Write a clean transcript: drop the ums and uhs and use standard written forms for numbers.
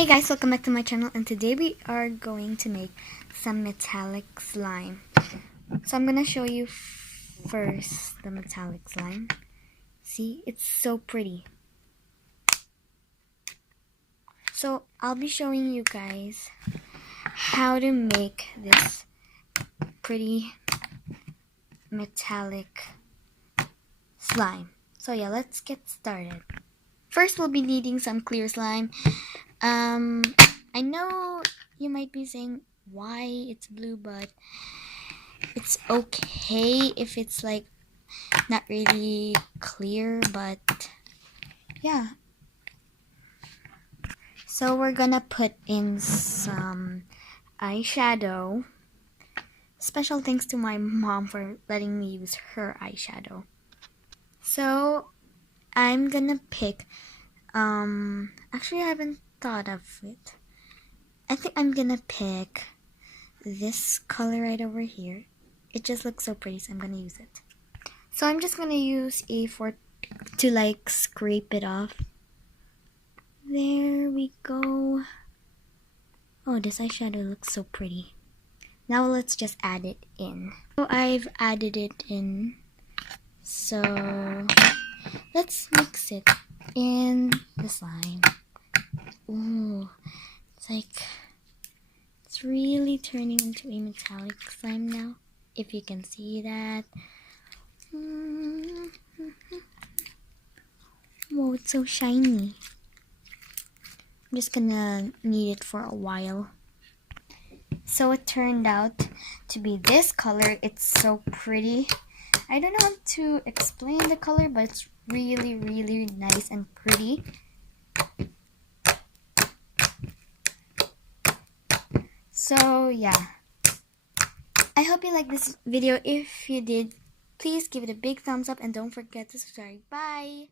Hey guys, welcome back to my channel, and today we are going to make some metallic slime. So I'm gonna show you first the metallic slime. See, it's so pretty. So I'll be showing you guys how to make this pretty metallic slime. So yeah, let's get started. First, we'll be needing some clear slime. I know you might be saying why it's blue, but it's okay if it's like not really clear, but yeah. So we're gonna put in some eyeshadow. Special thanks to my mom for letting me use her eyeshadow. So I'm gonna pick actually I haven't thought of it. I think I'm gonna pick this color right over here. It just looks so pretty, so I'm gonna use it. So I'm just gonna use a fork to like scrape it off. There we go. Oh, this eyeshadow looks so pretty. Now let's just add it in. So I've added it in. So let's mix it in the slime. Ooh, it's really turning into a metallic slime now, if you can see that. Whoa, it's so shiny. I'm just gonna knead it for a while. So it turned out to be this color. It's so pretty. I don't know how to explain the color, but it's really, really nice and pretty. So yeah, I hope you liked this video. If you did, please give it a big thumbs up and don't forget to subscribe. Bye!